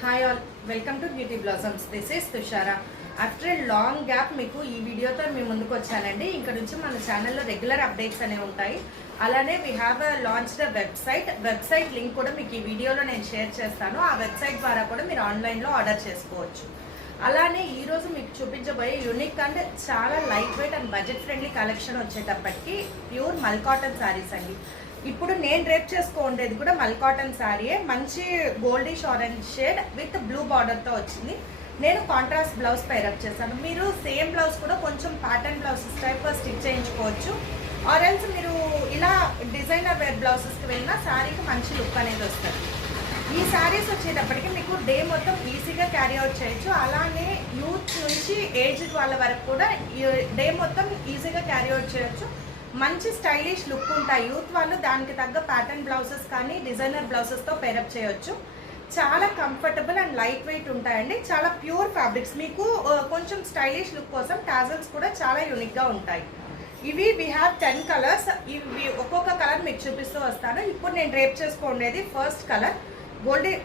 Hi all, welcome to beauty blossoms. This is Tushara. After a long gap మీకు ఈ వీడియోతో మీ ముందుకు వచ్చానండి. ఇక్కడ నుంచి మన ఛానల్లో రెగ్యులర్ అప్డేట్స్ అనేవి ఉంటాయి. అలానే we have launch the website link కూడా మీకు ఈ వీడియోలో నేను షేర్ చేస్తాను. ఆ వెబ్సైట్ ద్వారా కూడా మీరు ఆన్లైన్లో ఆర్డర్ చేసుకోవచ్చు. అలానే ఈరోజు మీకు చూపించబోయే యూనిక్ అండ్ చాలా light weight and budget friendly collection వచ్చేటప్పటికి ప్యూర్ మల్ కాటన్ శారీస్ అండి. ఇప్పుడు నేను డ్రేప్ చేసుకోండేది కూడా మల్ కాటన్ శారీయే. మంచి goldish orange shade with blue బార్డర్తో వచ్చింది. నేను కాంట్రాస్ట్ బ్లౌజ్ పైరప్ చేశాను. మీరు సేమ్ బ్లౌజ్ కూడా కొంచెం ప్యాటర్న్ బ్లౌజెస్ టైప్ స్టిచ్ చేయించుకోవచ్చు. ఆరెల్స్ మీరు ఇలా డిజైనర్ వేర్ బ్లౌజెస్కి వెళ్ళినా శారీకి మంచి లుక్ అనేది వస్తుంది. ఈ శారీస్ వచ్చేటప్పటికి మీకు డే మొత్తం ఈజీగా క్యారీ అవుట్ చేయొచ్చు. అలానే యూత్ నుంచి ఏజ్డ్ వాళ్ళ వరకు కూడా డే మొత్తం ఈజీగా క్యారీ అవుట్ చేయొచ్చు. మంచి స్టైలిష్ లుక్ ఉంటాయి. యూత్ వాళ్ళు దానికి తగ్గ ప్యాటర్న్ బ్లౌజెస్ కానీ డిజైనర్ బ్లౌజెస్తో పేరప్ చేయొచ్చు. చాలా కంఫర్టబుల్ అండ్ లైట్ వెయిట్ ఉంటాయండి. చాలా ప్యూర్ ఫ్యాబ్రిక్స్. మీకు కొంచెం స్టైలిష్ లుక్ కోసం టాజల్స్ కూడా చాలా యూనిక్గా ఉంటాయి. ఇవి వీ హ్యావ్ 10 కలర్స్. ఇవి ఒక్కొక్క కలర్ మీకు చూపిస్తూ వస్తాను. ఇప్పుడు నేను డ్రేప్ చేసుకోండేది first colour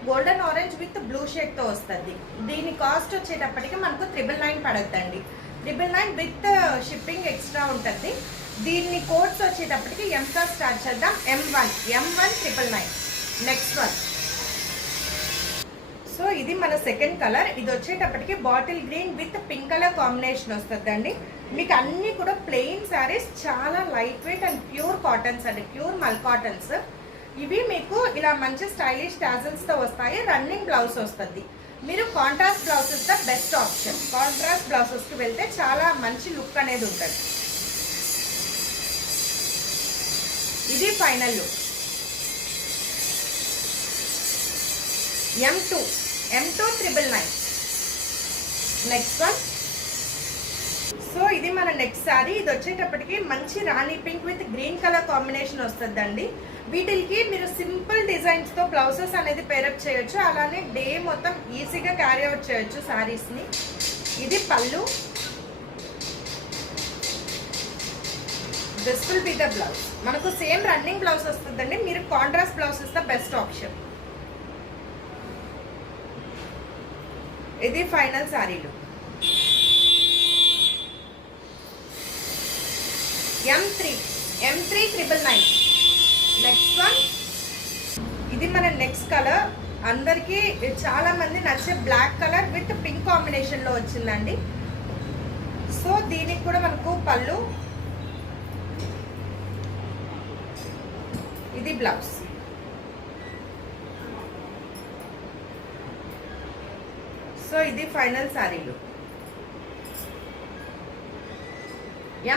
golden orange with blue షేడ్తో వస్తుంది. దీని కాస్ట్ వచ్చేటప్పటికి మనకు 999 పడద్దండి. 999 విత్ షిప్పింగ్ ఎక్స్ట్రా ఉంటుంది. దీన్ని కోడ్స్ వచ్చేటప్పటికి ఎంతో స్టార్ట్ చేద్దాం. M1 999. Next one. సో ఇది మన సెకండ్ కలర్. ఇది వచ్చేటప్పటికి bottle green with pink colour combination వస్తుందండి. మీకు అన్ని కూడా ప్లెయిన్ శారీస్, చాలా light weight and pure cottons అండి, ప్యూర్ మల్ కాటన్స్. ఇవి మీకు ఇలా మంచి స్టైలిష్ టాజల్స్తో వస్తాయి. రన్నింగ్ బ్లౌజ్ వస్తుంది. మీరు contrast blouses the best option. Contrast బ్లౌజెస్కి వెళ్తే చాలా మంచి లుక్ అనేది ఉంటుంది. ఇది final look. M2 999. Next one. So ఇది మన నెక్స్ట్ శారీ. ఇది వచ్చేటప్పటికి మంచి rani pink with green colour combination వస్తుందండి. వీటికి మీరు సింపుల్ డిజైన్స్తో బ్లౌజెస్ అనేది పేరప్ చేయొచ్చు. అలానే డే మొత్తం ఈజీగా క్యారీ అవుట్ చేయొచ్చు శారీస్ని. ఇది pallu. This will be the blouse. మనకు సేమ్ రన్నింగ్ బ్లౌజ్ వస్తుందండి. మీరు contrast blouse is the best option. ఇది ఫైనల్ శారీలు. M3 999. Next one. ఇది మన నెక్స్ట్ కలర్. అందరికీ చాలా మంది నచ్చే బ్లాక్ కలర్ విత్ పింక్ కాంబినేషన్లో వచ్చిందండి. సో దీనికి కూడా మనకు పళ్ళు, ఇది బ్లౌజ్. సో ఇది ఫైనల్ శారీలు.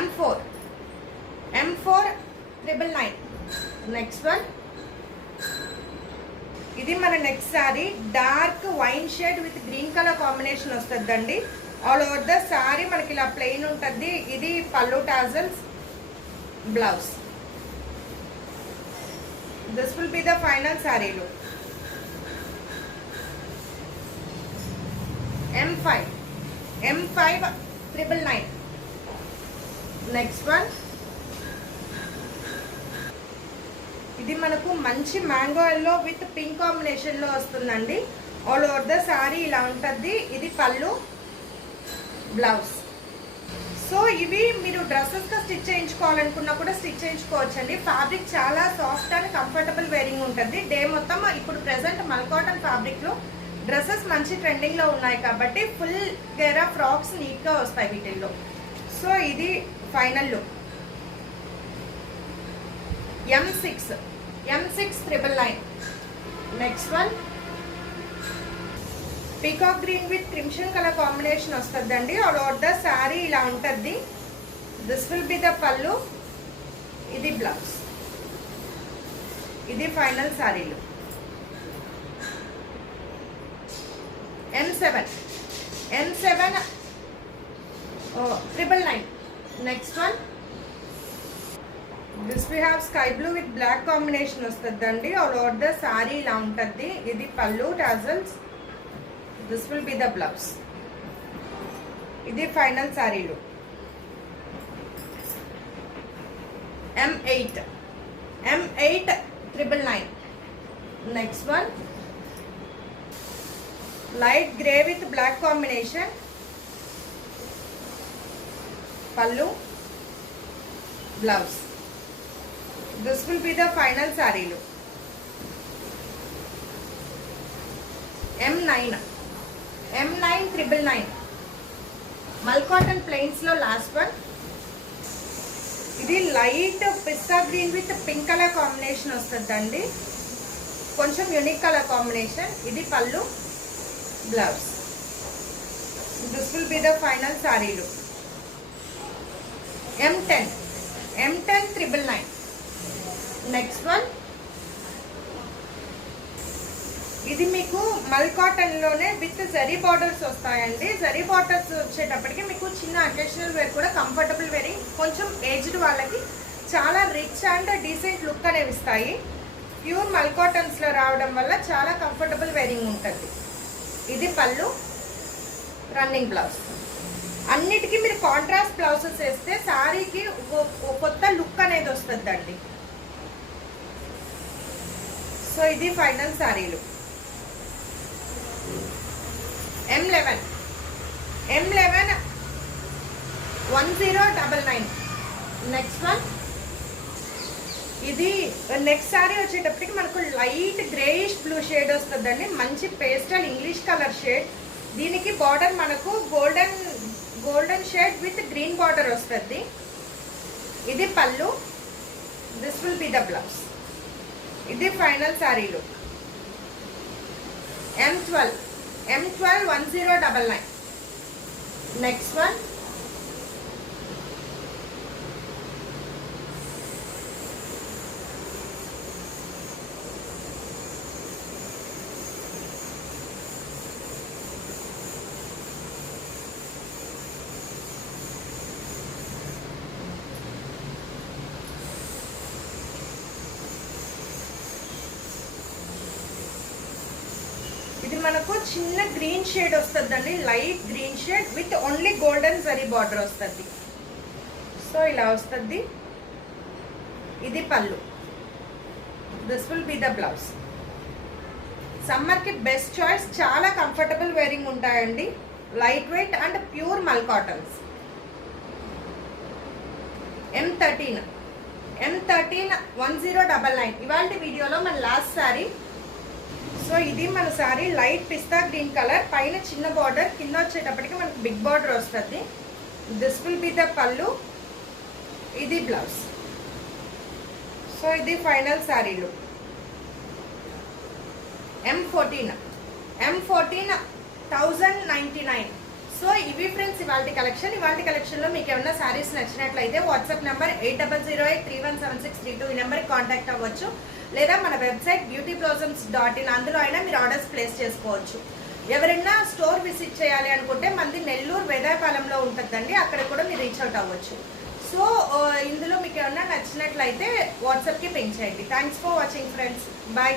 M4 999. Next one. ఇది మన next sari. Dark wine shade with green colour combination వస్తుందండి. ఆల్ ఓవర్ ద శారీ మనకి ఇలా ప్లెయిన్ ఉంటుంది. ఇది pallu, tassels, blouse. This will be the final sari look. M5 999. Next one. ఇది మనకు మంచి మ్యాంగో ఎల్లో విత్ పింక్ కాంబినేషన్లో వస్తుందండి. ఆల్ ఓవర్ ద శారీ ఇలా ఉంటుంది. ఇది పళ్ళు, బ్లౌజ్. సో ఇవి మీరు డ్రెస్సెస్గా స్టిచ్ చేయించుకోవాలనుకున్నా కూడా స్టిచ్ చేయించుకోవచ్చండి. ఫ్యాబ్రిక్ చాలా సాఫ్ట్ అండ్ కంఫర్టబుల్ వేరింగ్ ఉంటుంది. డే మొత్తం ఇప్పుడు ప్రెసెంట్ మల్ కాటన్ ఫ్యాబ్రిక్లో డ్రెస్సెస్ మంచి ట్రెండింగ్లో ఉన్నాయి కాబట్టి ఫుల్ గేరా ఫ్రాక్స్ నీట్గా వస్తాయి వీటిల్లో. సో ఇది final look. M6 999. Next one. Peacock green with crimson colour combination వస్తుందండి. ఆల్ ఓవర్ ద శారీ ఇలా ఉంటుంది. దిస్ విల్ బి ద పళ్ళు, ఇది బ్లౌజ్. ఇది ఫైనల్ శారీలు. M7 999. Next one. This we have sky blue with black combination వస్తుందండి. All over the sari ఇలా ఉంటుంది. ఇది pallu, tassels. This will be the blouse. ఇది ఫైనల్ శారీలు. M8 999. Next one. Light grey with black combination. Pallu, blouse. This will be the final sari look. M9 M9 mul cotton plains లో last one. ఇది light pista green with pink colour combination వస్తుందండి, కొంచెం unique colour combination. ఇది పల్లు, blouse. This will be the final sari look. M10 999. Next one. ఇది మీకు మల్ cotton లోనే విత్ జరీ బార్డర్స్ వస్తాయండి. జరీ బార్డర్స్ వచ్చేటప్పటికి మీకు చిన్న అకేషనల్ వేర్ కూడా కంఫర్టబుల్ వేరింగ్, కొంచెం ఏజ్డ్ వాళ్ళకి చాలా రిచ్ అండ్ డీసెంట్ లుక్ అనేవి ఇస్తాయి. ప్యూర్ మల్ కాటన్స్ లో రావడం వల్ల చాలా కంఫర్టబుల్ వేరింగ్ ఉంటుంది. ఇది పళ్ళు, రన్నింగ్ బ్లౌజ్. అన్నిటికీ మీరు కాంట్రాస్ట్ బ్లౌజెస్ వేస్తే శారీకి కొత్త లుక్ అనేది వస్తుందండి. సో ఇది final sari look. M11 1099. Next one. ఇది నెక్స్ట్ శారీ వచ్చేటప్పటికి మనకు లైట్ గ్రేయిష్ బ్లూ షేడ్ వస్తుందండి, మంచి పేస్టల్ ఇంగ్లీష్ కలర్ షేడ్. దీనికి బార్డర్ మనకు golden shade with green border వస్తుంది. ఇది pallu. This will be the blouse. ఇది final sari look. M12 1099. Next one. ఇది మనకు చిన్న గ్రీన్ షేడ్ వస్తుందండి, light green shade with only golden zari border వస్తుంది. సో ఇలా వస్తుంది. ఇది pallu. This will be the blouse. సమ్మర్కి బెస్ట్ చాయిస్, చాలా కంఫర్టబుల్ వేరింగ్ ఉంటాయండి, లైట్ వెయిట్ అండ్ ప్యూర్ మల్ కాటన్స్. M13 1099. ఇవాళ వీడియోలో మన లాస్ట్ శారీ. సో ఇది మన sari light pista green colour, పైన చిన్న బార్డర్, కింద వచ్చేటప్పటికి మనకు బిగ్ బార్డర్ వస్తుంది. దిస్ విల్ బి ద పళ్ళు. ఇది బ్లౌజ్. సో ఇది final sari look. M14 1099. So ఇవి ఫ్రెండ్స్ ఇవాళ కలెక్షన్లో మీకు ఏమన్నా శారీస్ నచ్చినట్లయితే వాట్సాప్ నెంబర్ 8008317632 ఈ నెంబర్కి కాంటాక్ట్ అవ్వచ్చు, లేదా మన వెబ్సైట్ beautyblossoms.in అందులో అయినా మీరు ఆర్డర్స్ ప్లేస్ చేసుకోవచ్చు. ఎవరైనా స్టోర్ విజిట్ చేయాలి అనుకుంటే మనది నెల్లూరు వేదాయపాలెంలో ఉంటుందండి, అక్కడ కూడా మీరు రీచ్ అవుట్ అవ్వచ్చు. సో ఇందులో మీకు ఏమన్నా నచ్చినట్లయితే వాట్సాప్కి పింక్ చేయండి. Thanks for watching friends. Bye.